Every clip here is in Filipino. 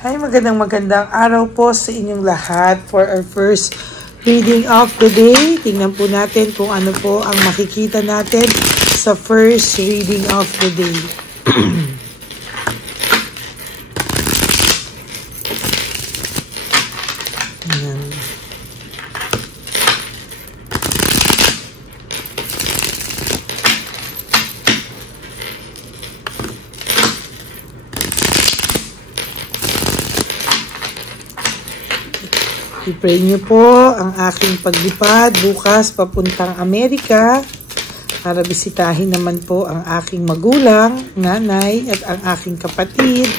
Hi, magandang araw po sa inyong lahat for our first reading of the day. Tingnan po natin kung ano po ang makikita natin sa first reading of the day. I-pray niyo po ang aking paglipad bukas papuntang Amerika para bisitahin naman po ang aking magulang, nanay at ang aking kapatid.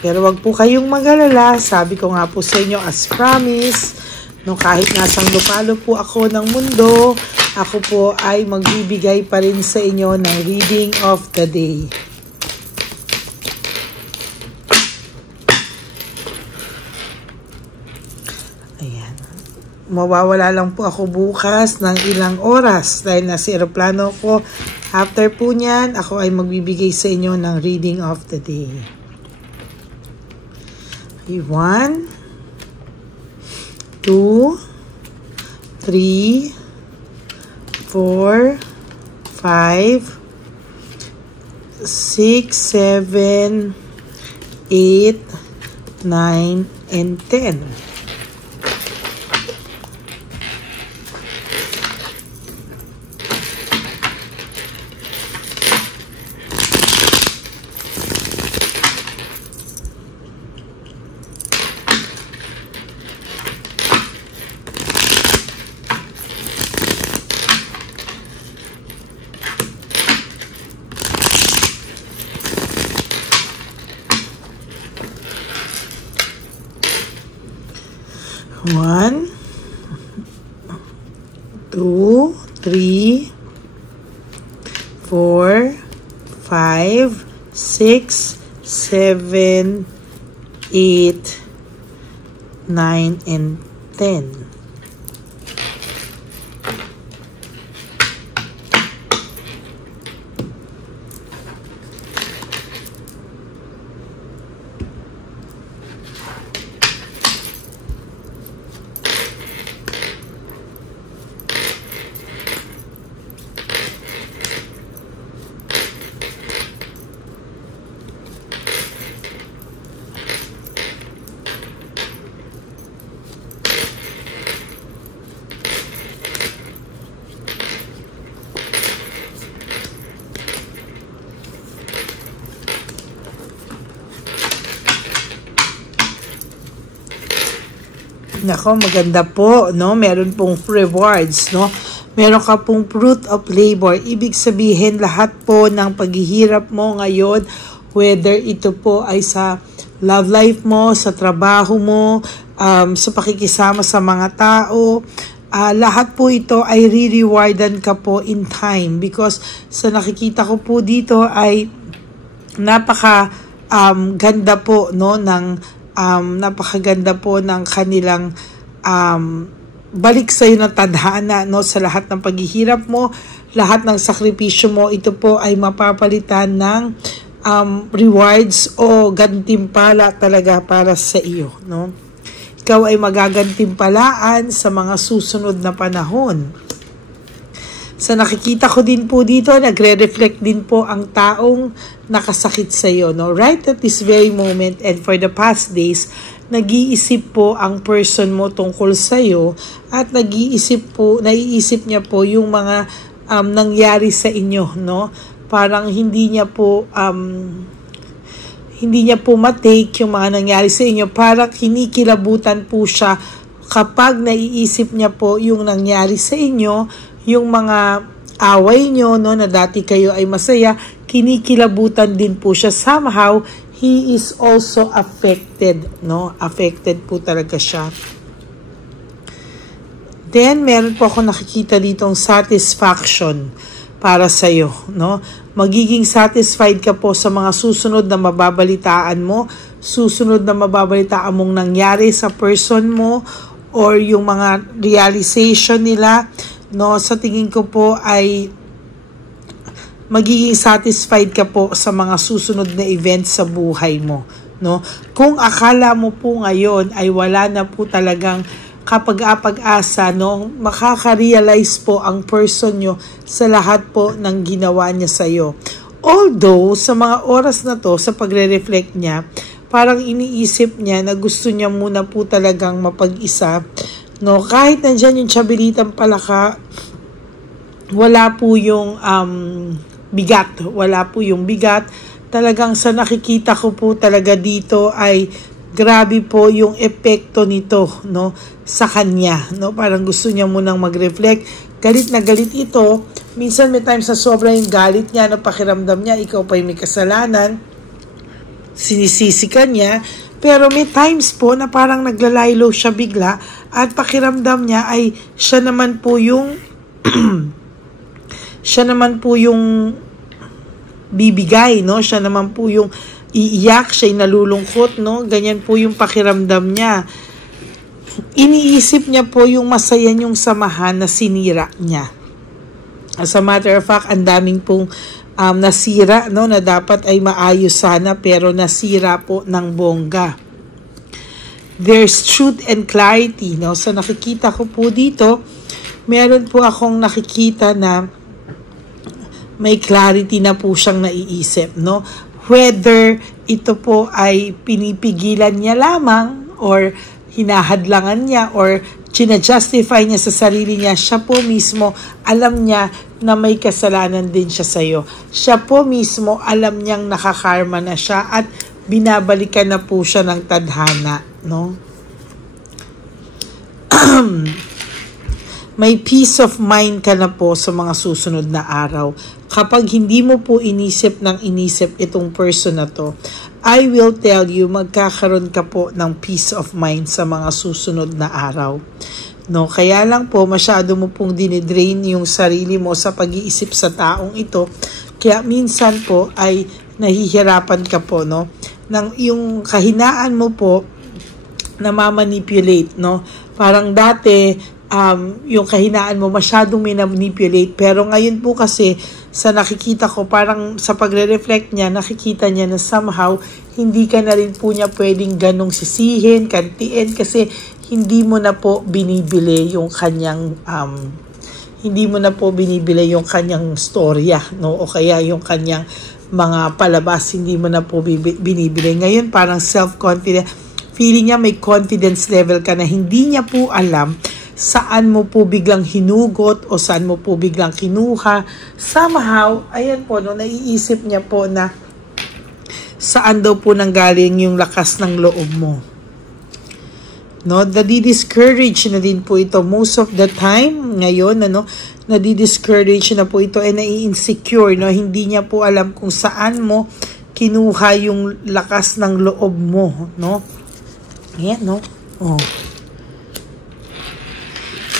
Pero wag po kayong mag-alala, sabi ko nga po sa inyo as promise, no, kahit nasang lupalo po ako ng mundo, ako po ay magbibigay pa rin sa inyo ng reading of the day. Mawawala lang po ako bukas ng ilang oras dahil nasa eroplano ko. After po niyan, ako ay magbibigay sa inyo ng reading of the day. 1, 2, 3, 4, 5, 6, 7, 8, 9, and 10. One, 2, 3, 4, 5, 6, 7, 8, 9, and 10. Nako, maganda po, no? Meron pong rewards, no? Meron ka pong fruit of labor. Ibig sabihin, lahat po ng paghihirap mo ngayon, whether ito po ay sa love life mo, sa trabaho mo, sa pakikisama sa mga tao, lahat po ito ay re-rewardan ka po in time. Because sa nakikita ko po dito ay napaka ganda po, no, ng napakaganda po ng kanilang balik sa iyo ng tadhana, no, sa lahat ng paghihirap mo, lahat ng sakripisyo mo, ito po ay mapapalitan ng rewards o gantimpala talaga para sa iyo, no. Ikaw ay magagantimpalaan sa mga susunod na panahon. Sa nakikita ko din po dito, nagre-reflect din po ang taong nakasakit sa iyo, no? Right at this very moment and for the past days, nag-iisip po ang person mo tungkol sa iyo at naiisip niya po yung mga nangyari sa inyo, no? Parang hindi niya po matake yung mga nangyari sa inyo. Parang kinikilabutan po siya kapag naiisip niya po yung nangyari sa inyo, yung mga away nyo, no, na dati kayo ay masaya, kinikilabutan din po siya. Somehow, he is also affected, no? Affected po talaga siya. Then, meron po ako nakikita ditong satisfaction para sa'yo, no? Magiging satisfied ka po sa mga susunod na mababalitaan mo, susunod na mababalitaan mong nangyari sa person mo, or yung mga realization nila, no, sa tingin ko po ay magiging satisfied ka po sa mga susunod na events sa buhay mo, no? Kung akala mo po ngayon ay wala na po talagang kapag-asa, no, makaka-realize po ang person nyo sa lahat po ng ginawa niya sa iyo. Although, sa mga oras na to, sa pagre-reflect niya, parang iniisip niya na gusto niya muna po talagang mapag-isa, no? Kahit nandyan yung Chabelitang Palaka, wala po yung bigat. Wala po yung bigat. Talagang sa nakikita ko po talaga dito ay grabe po yung epekto nito, no, sa kanya, no? Parang gusto niya munang mag-reflect. Galit na galit ito. Minsan may times sa sobrang yung galit niya, no, pakiramdam niya, ikaw pa yung may kasalanan. Sinisisi ka niya. Pero may times po na parang naglalaylo siya bigla at pakiramdam niya ay siya naman po yung siya naman po yung bibigay, no? Siya naman po yung iiyak, siya yung nalulungkot, no? Ganyan po yung pakiramdam niya. Iniisip niya po yung masaya niyong samahan na sinira niya. As a matter of fact, ang daming pong nasira, no? Na dapat ay maayos sana pero nasira po ng bongga. There's truth and clarity, no? So nakikita ko po dito, meron po akong nakikita na may clarity na po siyang naiisip, no? Whether ito po ay pinipigilan niya lamang or hinahadlangan niya or justify niya sa sarili niya, siya po mismo alam niya na may kasalanan din siya sa iyo. Siya po mismo alam niyang nakakarma na siya at binabalikan na po siya ng tadhana, no? May peace of mind ka na po sa mga susunod na araw. Kapag hindi mo po inisip itong person na to, I will tell you, magkakaroon ka po ng peace of mind sa mga susunod na araw. No, kaya lang po masyado mo pong dinidrain yung sarili mo sa pag-iisip sa taong ito. Kaya minsan po ay nahihirapan ka po, no? Yung kahinaan mo po na mamanipulate, no? Parang dati yung kahinaan mo masyadong minanipulate, pero ngayon po kasi sa nakikita ko, parang sa pagre-reflect niya, nakikita niya na somehow hindi ka na rin po niya pwedeng ganong sisihin, kantiin, kasi hindi mo na po binibili yung kanyang storya, no? O kaya yung kanyang mga palabas, hindi mo na po binibili. Ngayon parang self-confident, feeling niya may confidence level ka na hindi niya po alam saan mo po biglang hinugot o saan mo po biglang kinuha. Somehow, ayan po, no, naiisip niya po na saan daw po nanggaling yung lakas ng loob mo. No, nadi-discourage na din po ito most of the time ngayon, ano, nadi-discourage na po ito and nai-insecure, no, hindi niya po alam kung saan mo kinuha yung lakas ng loob mo, no. Ayan, no. Oh.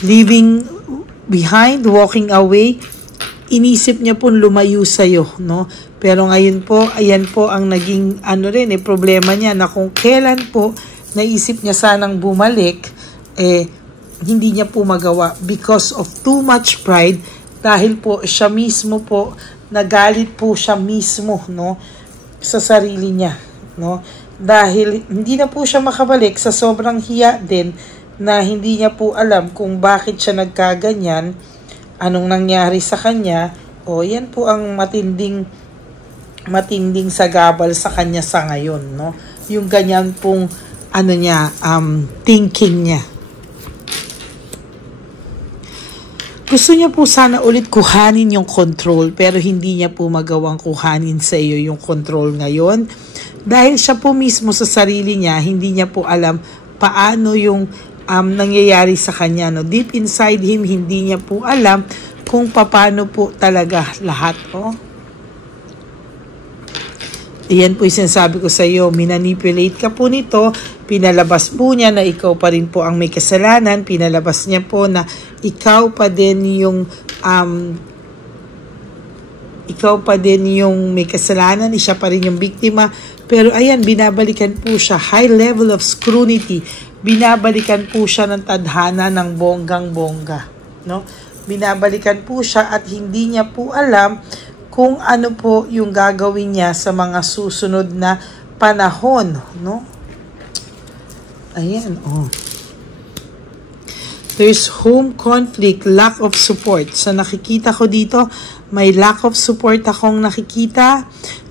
Leaving behind, walking away, inisip niya po lumayo sa'yo, no? Pero ngayon po, ayan po ang naging problema niya na kung kailan po naisip niya sanang bumalik, hindi niya po magawa because of too much pride, dahil po siya mismo po, nagalit po siya mismo, no? Sa sarili niya, no? Dahil hindi na po siya makabalik sa sobrang hiya din, na hindi niya po alam kung bakit siya nagkaganyan, anong nangyari sa kanya. O yan po ang matinding sagabal sa kanya sa ngayon, no? Yung ganyan pong thinking niya. Gusto niya po sana ulit kuhanin yung control, pero hindi niya po magawang kuhanin sa iyo yung control ngayon. Dahil siya po mismo sa sarili niya, hindi niya po alam paano yung nangyayari sa kanya, no? Deep inside him, hindi niya po alam kung paano po talaga lahat, oh. Iyan po yung sinasabi ko sa iyo, minanipulate ka po nito, pinalabas po niya na ikaw pa rin po ang may kasalanan, pinalabas niya po na ikaw pa din yung may kasalanan, siya pa rin yung biktima. Pero ayan, binabalikan po siya, high level of scrutiny, binabalikan po siya ng tadhana ng bonggang-bongga, no? Binabalikan po siya at hindi niya po alam kung ano po yung gagawin niya sa mga susunod na panahon, no? Ayan, oh. There's home conflict, lack of support. So, nakikita ko dito, may lack of support akong nakikita.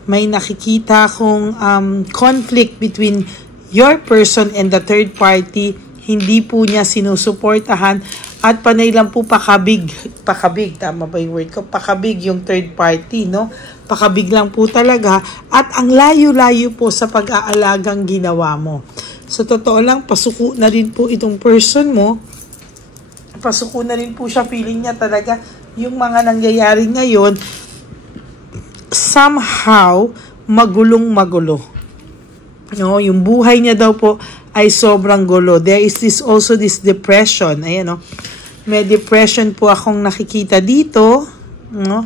May nakikita akong conflict between your person and the third party. Hindi po niya sinusuportahan at panay lang po pakabig, tama ba yung word ko? Pakabig yung third party, no? Pakabig lang po talaga at ang layo-layo po sa pag-aalagang ginawa mo. So, totoo lang, pasuko na rin po itong person mo. Pasuko na rin po siya, feeling niya talaga yung mga nangyayari ngayon, somehow, magulong-magulo. No, yung buhay niya daw po ay sobrang gulo. There is also this depression. Ayan, no? May depression po akong nakikita dito. No?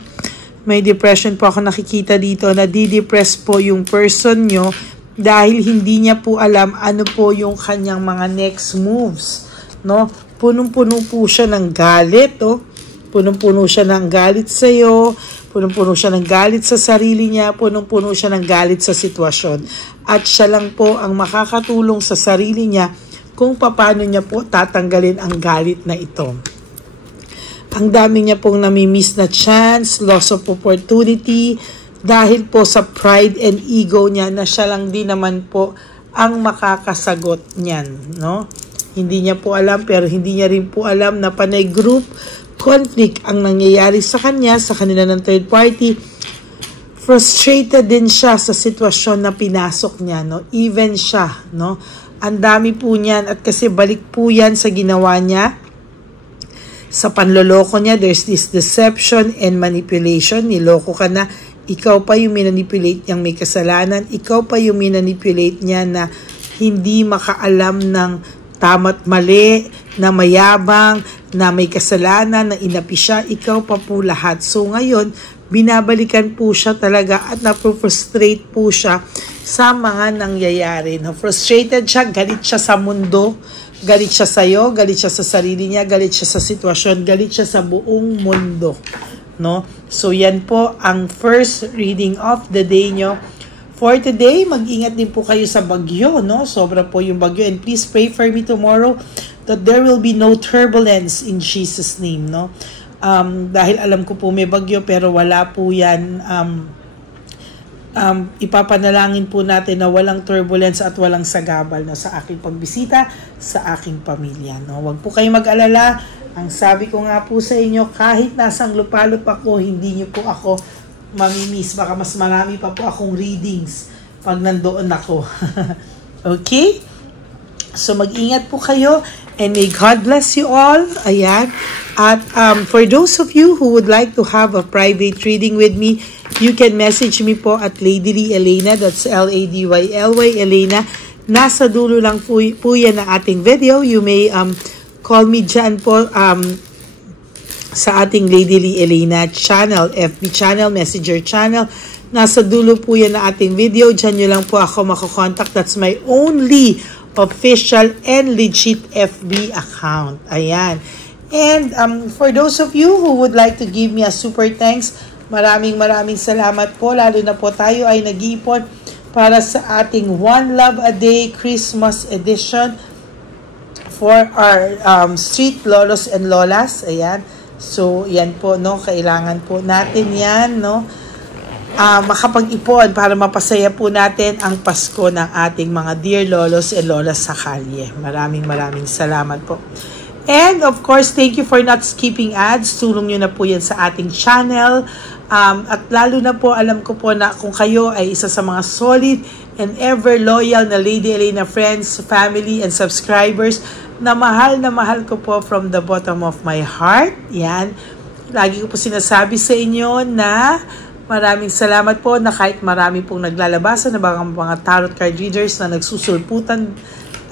May depression po akong nakikita dito. Nadidepress po yung person nyo dahil hindi niya po alam ano po yung kanyang mga next moves. No? Punong-puno po siya ng galit. Oh. Punong-puno siya ng galit sa iyo. Punong-puno siya ng galit sa sarili niya. Punong-puno siya ng galit sa sitwasyon. At siya lang po ang makakatulong sa sarili niya kung paano niya po tatanggalin ang galit na ito. Ang dami niya pong namimiss na chance, loss of opportunity, dahil po sa pride and ego niya na siya lang din naman po ang makakasagot niyan, no? Hindi niya po alam, pero hindi niya rin po alam na panay group conflict ang nangyayari sa kanya, sa kanila ng third party. Frustrated din siya sa sitwasyon na pinasok niya, no? Even siya, no? Ang dami po niyan at kasi balik po yan sa ginawa niya. Sa panloloko niya, there's this deception and manipulation. Niloko ka na, ikaw pa yung minanipulate niyang may kasalanan. Ikaw pa yung minanipulate niya na hindi makaalam ng tama't mali, na mayabang, na may kasalanan, na inapi siya, ikaw pa po lahat. So ngayon, binabalikan po siya talaga at napro-frustrate po siya sa mga nangyayari. No? Frustrated siya, galit siya sa mundo, galit siya sa iyo, galit siya sa sarili niya, galit siya sa sitwasyon, galit siya sa buong mundo. No? So yan po ang first reading of the day nyo. For today, mag-ingat din po kayo sa bagyo, no? Sobra po yung bagyo. And please pray for me tomorrow that there will be no turbulence in Jesus' name, no? Dahil alam ko po may bagyo pero wala po yan. Ipapanalangin po natin na walang turbulence at walang sagabal, no? Sa aking pagbisita, sa aking pamilya, no? Huwag po kayo mag-alala. Ang sabi ko nga po sa inyo, kahit nasang lupalop ako, hindi niyo po ako mamimiss. Baka mas marami pa po akong readings pag nandoon ako. Okay? So mag-ingat po kayo and may God bless you all. Ayan. At for those of you who would like to have a private reading with me, you can message me po at Ladyly Elena. That's Ladyly Elena. Nasa dulo lang po yan ng ating video. You may call me dyan po sa ating Ladyly Elena channel, FB channel, Messenger channel. Nasa dulo po yan na ating video. Diyan nyo lang po ako makakontakt. That's my only official and legit FB account. Ayan. And for those of you who would like to give me a super thanks, maraming salamat po. Lalo na po tayo ay nag-iipon para sa ating One Love a Day Christmas edition for our street lolos and lolas. Ayan. So, yan po, no? Kailangan po natin yan, no? Makapag-ipon para mapasaya po natin ang Pasko ng ating mga dear lolos and lolas sa kalye. Maraming salamat po. And, of course, thank you for not skipping ads. Tulong nyo na po yan sa ating channel. At lalo na po, alam ko po na kung kayo ay isa sa mga solid and ever loyal na Lady Elena friends, family, and subscribers, na mahal ko po from the bottom of my heart. Yan. Lagi ko po sinasabi sa inyo na maraming salamat po na kahit marami pong naglalabasan na mga tarot card readers na nagsusulputan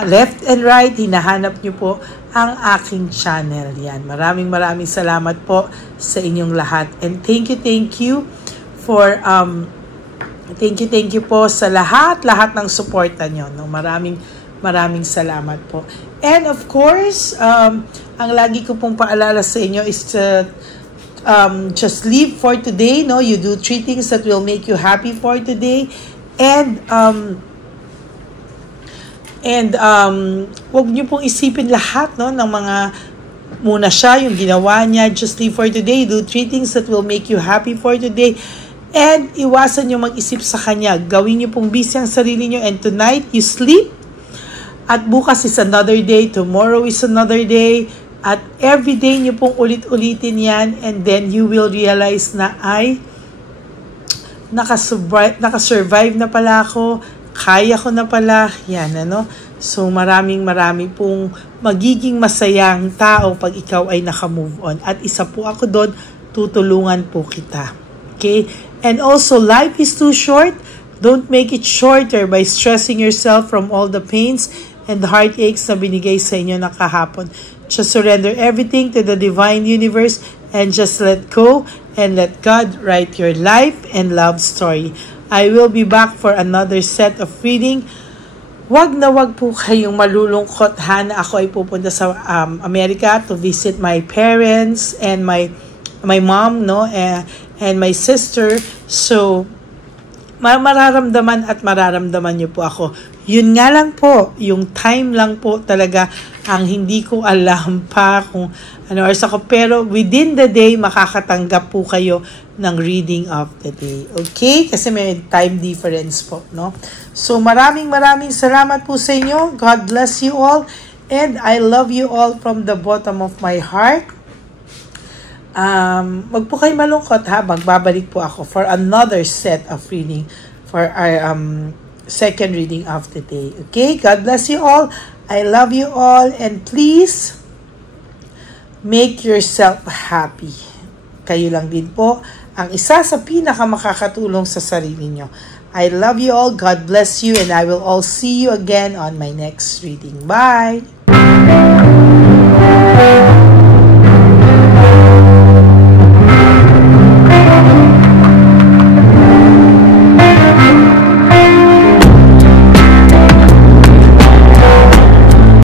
left and right, hinahanap nyo po ang aking channel. Yan. Maraming salamat po sa inyong lahat. And thank you for thank you po sa lahat ng suporta nyo. No? Maraming salamat po. And of course, ang lagi ko pong paalala sa inyo is to just live for today. No, you do 3 things that will make you happy for today. And And wag niyo pong isipin lahat, no, ng mga muna siya, yung ginawa niya. Just live for today. Do 3 things that will make you happy for today. And iwasan niyo mag-isip sa kanya. Gawin niyo pong busy ang sarili niyo. And tonight, you sleep. At bukas is another day. Tomorrow is another day. At every day niyo pong ulit-ulitin yan. And then you will realize na nakasurvive na pala ako. Kaya ko na pala. Yan, ano. So, marami pong magiging masayang tao pag ikaw ay naka-move on. At isa po ako doon, tutulungan po kita. Okay? And also, life is too short. Don't make it shorter by stressing yourself from all the pains and the heartaches na binigay sa inyo na kahapon. Just surrender everything to the divine universe and just let go and let God write your life and love story. I will be back for another set of reading. Wag na wag po kayong malulungkot ha na ako ay pupunta sa Amerika to visit my parents and my mom, no, and my sister. So mararamdaman niyo po ako. Yun nga lang po, yung time lang po talaga ang hindi ko alam pa kung ano oras ako. Pero within the day, makakatanggap po kayo ng reading of the day. Okay? Kasi may time difference po, no? So maraming salamat po sa inyo. God bless you all. And I love you all from the bottom of my heart. Wag po kayo malungkot ha. Magbabalik po ako for another set of reading for our second reading of the day. Okay? God bless you all. I love you all. And please, make yourself happy. Kayo lang din po ang isa sa pinakamakakatulong sa sarili nyo. I love you all. God bless you. And I will all see you again on my next reading. Bye!